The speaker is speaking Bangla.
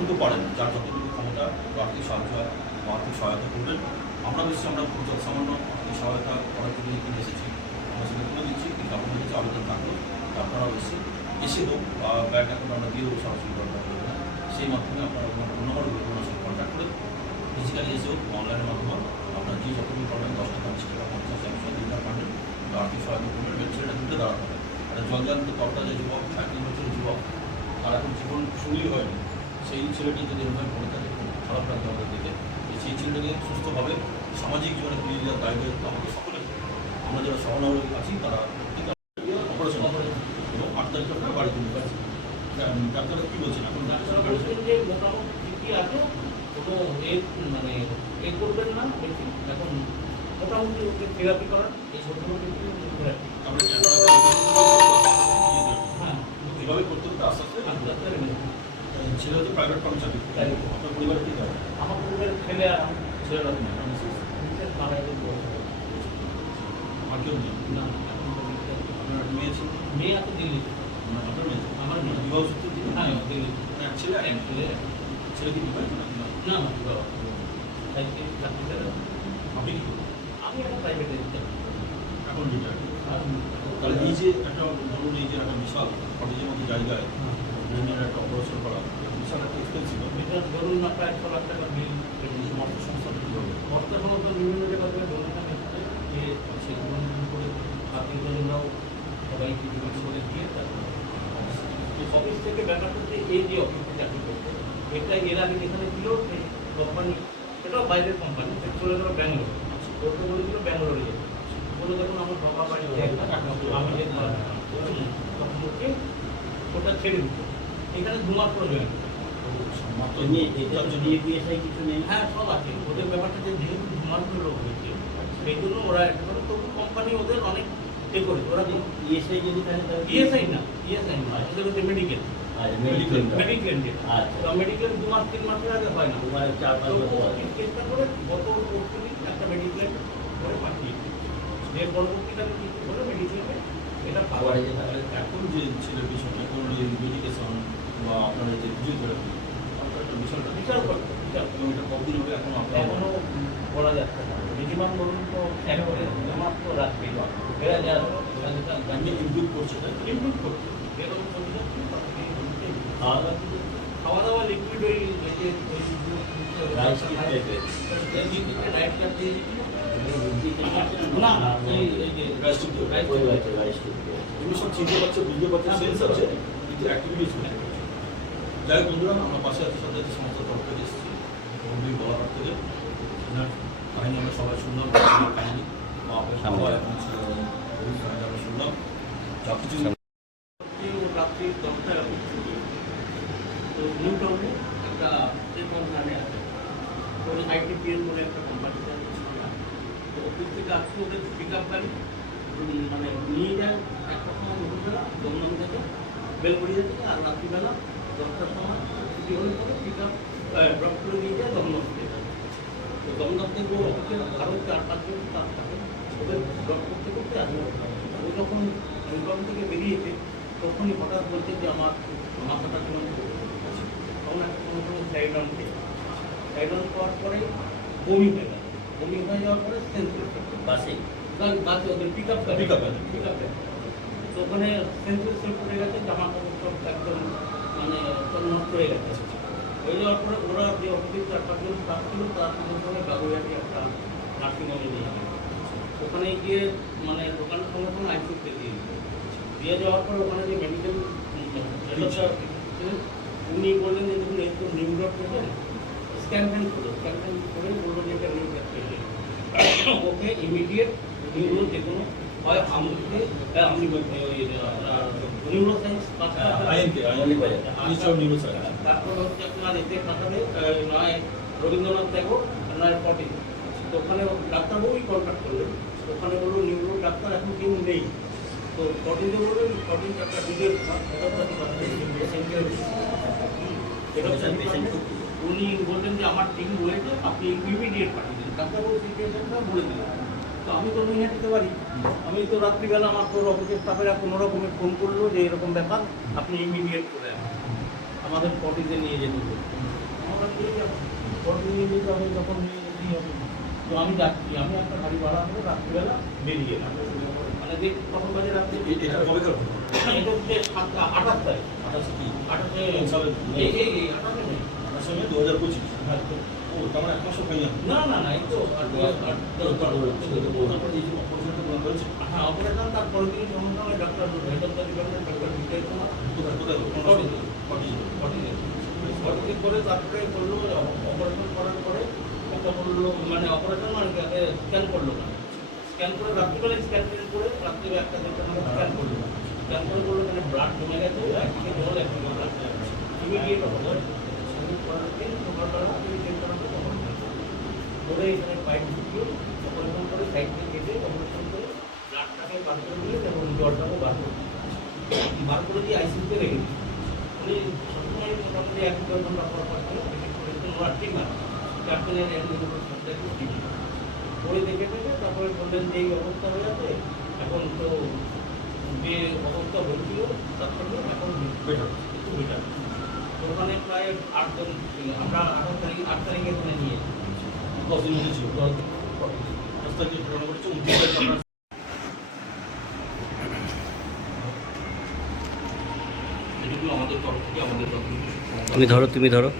যতটুকু পারেন যার যতটুকু ক্ষমতা আর্থিক সাহায্য বা আর্থিক সহায়তা করবেন। আমরা বেশি আমরা খুব সামান্য আর্থিক সহায়তা করার জন্য এখানে এসেছি। আমরা সেটা তুলে দিচ্ছি, কিন্তু আপনাদের কাছে আবেদন থাকল আপনারা বেশি এসে হোক ব্যাংক অ্যাকাউন্ট আমরা দিয়েও সরাসরি দরকার হবে না। সেই মাধ্যমে আপনারা আপনার ফোন নম্বর ওনার সাথে কন্ট্যাক্ট করে ফিজিক্যালি এসে হোক অনলাইনের মাধ্যমে আপনার যে যতটুকু পারবেন, দশ টাকা, বিশ টাকা, পঞ্চাশ একশো দুই টাকা পাবেন বা আর্থিক সহায়তা করবেন ছেলেটা দুটো দাঁড়াতে হবে। একটা জলজান্ত তরটা যে যুবক সাঁত্রিশ বছরের যুবক, তারা এখন জীবন শুরুই হয়নি। সেই ছেলেটি যদি এরকম পড়ে থাকে খুব খারাপ লাগবে আমাদের দেখে। তো সেই ছেলেটাকে সুস্থভাবে সামাজিক জীবনে ফিরিয়ে দেওয়ার দায়িত্ব আমাদের সকলের আমরা যারা সহনাগরিক আছি তারা অপারেশন এবং আট তারিখে আমরা বাড়ি তুলতে পারছি। ডাক্তাররা কী বলছেন? এখন মানে এ করবেন না এখন মোটামুটি ওকে থেরাপি করান এই ছোটো থেরাপি হ্যাঁ। এভাবে করতে করতে আস্তে আস্তে। ছেলে হচ্ছে প্রাইভেট কর্মচারী। আপনার পরিবারে ঠিক আছে আমার পরিবারের ছেলে আর নেই নিজের মারা গেছে আর কেউ নেই। না আপনার একটা মেয়ে ছিল? মেয়ে আছে দিল্লি। আপনার মেয়ে আমার মেয়ে। বিবাহ সূত্রে হ্যাঁ দিল্লি। হ্যাঁ ছেলে এক ছেলে ছেলে কি না? না না বাবা সাইকেল চাকরি আপনি কি করবেন? আমি একটা প্রাইভেটে এখন রিটায়ার। তাহলে এই যে একটা ধরুন এই যে একটা বিশাল কলেজের মতো জায়গায় ব্রেনের একটা অপারেশন করা বিশাল একটা এক্সপেন্সিভ এটা ধরুন আপনার একশো লাখ টাকা বিল সমস্ত সংস্থা কী হবে। অর্থ সমস্ত বিভিন্ন জায়গা থেকে ডোনেশন এসছে যে সেগুলো করে আত্মীয়স্বজনরাও সবাইকে জিজ্ঞেস করে দিয়ে তারপর অফিস থেকে ব্যাপার হচ্ছে এই যে অফিসে চাকরি করছে এটা এর আগে যেখানে ছিল সেই কোম্পানি এটাও বাইরের কোম্পানি চলে গেল ব্যাঙ্গালোর। ওকে বলেছিল ব্যাঙ্গালোরে যেতে। বলে দেখুন আমার বাবা বাড়ি আমি যেতে পারব তখন ওকে ওটা ছেড়ে দিত এখানে হ্যাঁ সব আছে। ওদের ব্যাপারটা যে যেহেতু ধুমার লোক হয়েছে সেই জন্য ওরা একটা করে তবু কোম্পানি ওদের অনেক এ করে। ওরা ইএসআই যদি ইএসআই না ইএসআই না ওদের হচ্ছে মেডিকেল আচ্ছা মেডিকেল মেডিকেল আচ্ছা। মেডিকেল দু মাস তিন মাসের আগে হয় না। চার পাঁচ তবু বছর ও আগে। চেষ্টা করে গত বছরই একটা মেডিকেল করে পাঠিয়ে এর পরবর্তীকালে কিছু করে মেডিকেলে এটা পাওয়া যায়। এখন যে ছেলের পিছনে কোনো মেডিকেশন বা আপনার যে ফিজিওথেরাপি আপনার একটা বিশাল বিশাল কতদিন হবে এখন আপনার এখনও বলা যাচ্ছে না। মিনিমাম ধরুন তো একবারে আমার তো রাখবে এরা ইমপ্রুভ করছে ইমপ্রুভ করছে এরকম খাওয়া দাওয়া খাওয়া দাওয়া লিকুইড ওই যে ওই রাইস দিয়ে না এই এই যে এগুলো সব চিনতে পারছে বুঝতে পারছে সেন্স আছে। কিন্তু অ্যাক্টিভিটিস নেই যাই হোক বন্ধুরা আমরা পাশে সাথে যে সমস্ত তরফ থেকে এসেছি। বন্ধুই বলার থেকে। কাহিনী আমরা সবাই শুনলাম কাহিনী। শুনলাম। কিছু রাত্রি তো নিউ টাউনে একটা যে কোম্পানি আছে। ওই আইটিপিএল বলে একটা কোম্পানিতে তো অফিস থেকে ওদের পিক আপ গাড়ি মানে নিয়ে যায়। একটা সময় দুপুরবেলা দমদম থেকে বেলগুড়িয়া থেকে আর রাত্রিবেলা দশটার সময় ছুটি হলে পরে পিক আপ ড্রপ করে নিয়ে যায় দমদম থেকে তো দমদম থেকে ও অফিসে আরও চার পাঁচজন স্টাফ থাকে। ওদের ড্রপ করতে করতে আসবে ও যখন নিউটন থেকে বেরিয়েছে তখনই হঠাৎ বলছে যে আমার মাথাটা কেমন তখন একটা কোনো কোনো সাইড অন খেয়ে সাইড অন পরে বমি হয়ে গেল। বমি হয়ে যাওয়ার পরে সেন্সলেস বাসে? বাসে ওদের পিক আপ up গাড়ি। পিক আপ তো ওখানে সেন্সলেস পড়ে গেছে জামা কাপড় সব একদম মানে নষ্ট হয়ে গেছে। হয়ে যাওয়ার পরে ওরা যে অফিসের চার পাঁচজন স্টাফ ছিল, তার সঙ্গে গাগুয়াটি একটা নার্সিংহোমে নিয়ে যাবে ওখানে গিয়ে মানে সঙ্গে সঙ্গে আইসিউতে দিয়ে দিয়ে যাওয়ার পর ওখানে যে মেডিকেল উনি বললেন যে দেখুন, এই তো নিউরোড করবেন স্ক্যান ফ্যান করো স্ক্যান ফ্যান করে বলল যে এটা নিউরোড ওকে ইমিডিয়েট নিউরো যে কোনো হয় আমুকে আমি নিউরো সায়েন্স আইএনকে আইএনকে ইনস্টিটিউট নিউরো সায়েন্স তারপর হচ্ছে আপনার এতে পাঠাবে নয় রবীন্দ্রনাথ ট্যাগোর নয় পটে তো ওখানে ডাক্তারবাবুই কন্ট্যাক্ট করলেন ওখানে বলল নিউরো ডাক্তার এখন কেউ নেই তো পটিতে বললেন পটিন দুধের এটা উনি বললেন যে আমার টিম বলেছে আপনি ইমিডিয়েট পাঠিয়ে দিন ডাক্তারবাবু সিচুয়েশনটা বলে দিলেন তো আমি তো নিয়ে দিতে পারি। আমি তো রাত্রিবেলা আমার তো অফিসের স্টাফেরা কোনো রকমের ফোন করল যে এরকম ব্যাপার আপনি ইমিডিয়েট করে আমাদের পটিতে নিয়ে যেতে আমরা নিয়ে যাব। নিয়ে যেতে হবে যখন নিয়ে যেতেই হবে। তো আমি যাচ্ছি। আমি একটা গাড়ি ভাড়া করে রাত্রিবেলা বেরিয়ে এলাম মানে দেখ কখন বাজে রাত্রি? এটা হচ্ছে সাতটা আঠাশ তারিখ। আঠাশে কি? আঠাশে? এই আঠাশে দু হাজার পঁচিশ। হ্যাঁ, ও তার মানে এক না না না তো আর অপারেশনটা গ্রহণ করেছে হ্যাঁ অপারেশন তারপরে সঙ্গে সঙ্গে ডাক্তার ডিপার্টমেন্ট ডক্টর বিজয় কুমার কোথায় কোথায় করল অপারেশন করার পরে একটা মানে অপারেশন মানে স্ক্যান করল স্ক্যান করে রাত্রিবেলা স্ক্যান করে রাত্রিবেলা একটা স্ক্যান করে বলল এখানে ব্লাড জমে গেছে একদিকে জল একদিকে ব্লাড করে এখানে পাইপ ঢুকিয়ে অপারেশন করে সাইড থেকে কেটে অপারেশন করে ব্লাডটাকে বার করে দিলে এবং জ্বরটাকে বার করে। বার করে দিয়ে আইসিউতে রেখে উনি সবসময় মোটামুটি এক দেড় ঘণ্টা পর পর করে পেশেন্ট করেছেন অ্যান্টিবায়োটিক সবটাকে ঠিক করে দেখে দেখে তারপরে বললেন যে এই অবস্থা হয়ে আছে এখন তো যে অবস্থা হয়েছিল, তার থেকে এখন বেটার একটু বেটার ওখানে প্রায় আটজন আমরা আঠাশ তারিখ, আট তারিখে ওখানে নিয়ে তুমি ধরো তুমি ধরো।